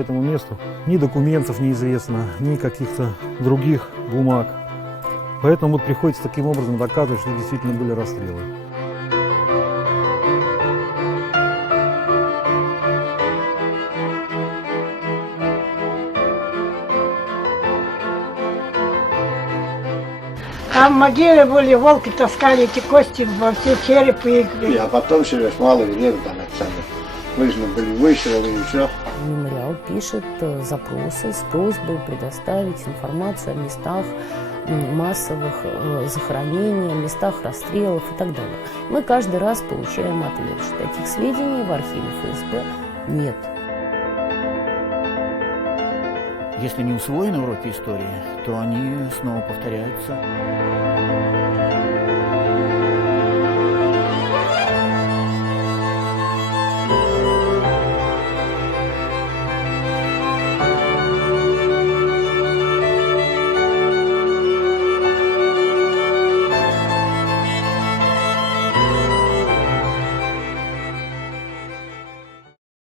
этому месту. Ни документов неизвестно, ни каких-то других бумаг. Поэтому вот приходится таким образом доказывать, что действительно были расстрелы. Там в могиле были, волки таскали эти кости во все черепы. А потом через малый век, там, нужно были выстрелы и все. Мемориал пишет запросы с просьбой предоставить информацию о местах массовых захоронений, о местах расстрелов и так далее. Мы каждый раз получаем ответ, что таких сведений в архиве ФСБ нет. Если не усвоены уроки истории, то они снова повторяются.